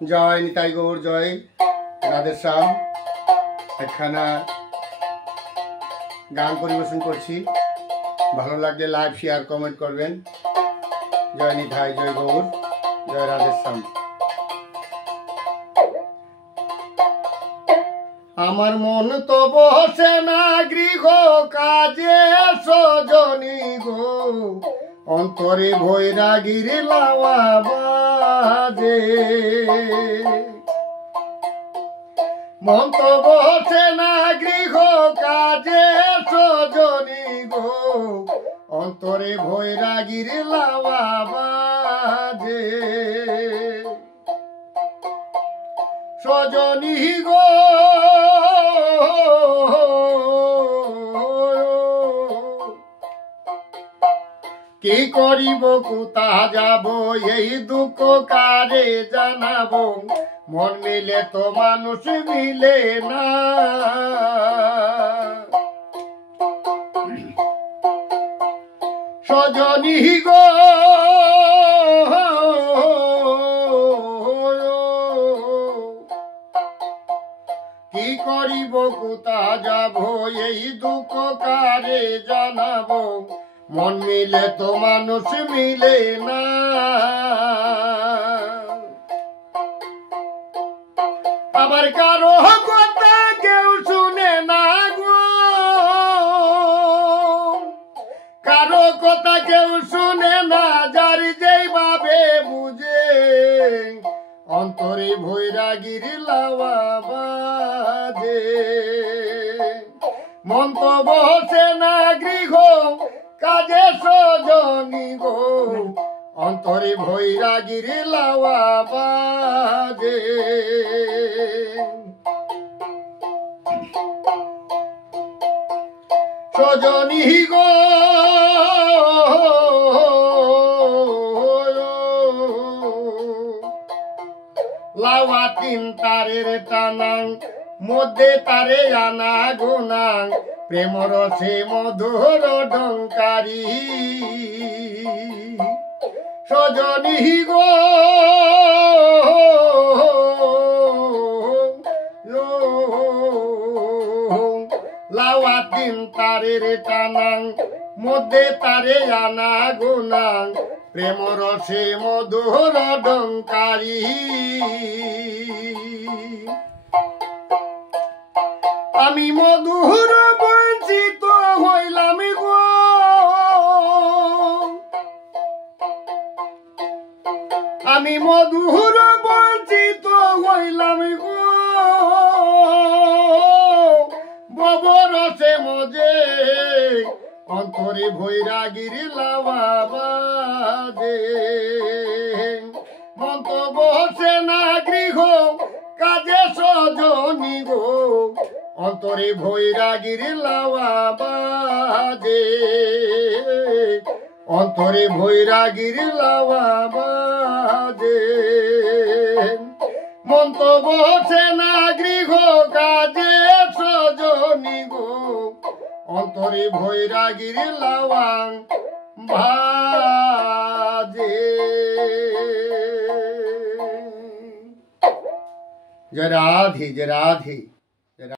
জয় নিতাই গৌর, জয় রাধেশ্যাম। একখানা গান পরিবেশন করছি, ভালো লাগলে লাইক শেয়ার কমেন্ট করবেন। জয় নিতাই, জয় গৌর, জয় রাধেশ্যাম। আমার মন তো বসে না গৃহ কাজে সজনী গো, অন্তরে ভৈরাগীর লাওয়া বাজে। মন তো বসে না গৃহ কাজে সজনী গো, অন্তরে ভৈরাগীর লাওয়া বাজে। সজনী গো কি করিব, কোথা যাব, এই দুঃখ কারে জানাবো। মন মিলে তো মানুষ মিলে না। সজনী গো কি করিব, কোথা যাব, এই দুঃখ কারে জানাবো। মন মিলে তো মানুষ মিলে না। আবার কারো কথা কেউ শুনে না গো, কারো কথা কেউ শুনে না। যার যেই ভাবে বুঝে, অন্তরে ভৈরাগীর লাওয়া বাজে। মন তো বসে না গৃহ কাজে সজনী গো, অন্তরে ভৈরাগীর লাওয়া বাজে। সজনী গো লাওয়া তিন তারের টানাং, মধ্যে তারে আনা গোনাং। প্রেম রসে মধুর ডঙ্কারি। সজনী গো লাওয়া তিন তারের টানাং, মধ্যে তারে আনা গোনাং। প্রেম রসে মধুর ডঙ্কারি। আমি মধুর বঞ্চিত হইলাম গো, আমি মধুর বঞ্চিত হইলাম গো। ববরসে মজে, অন্তরে ভৈরাগীর লাওয়া বাজে। মন তো বসে না গৃহ কাজে সজনী গো, অন্তরে ভৈরাগীর লাওয়া বাজে। অন্তরে ভৈরাগীর লাওয়া বাজে। মন তো বসে না গৃহ কাজে সজনী গো, অন্তরে ভৈরাগীর লাওয়া বাজে। জয় রাধে, জয় রাধে।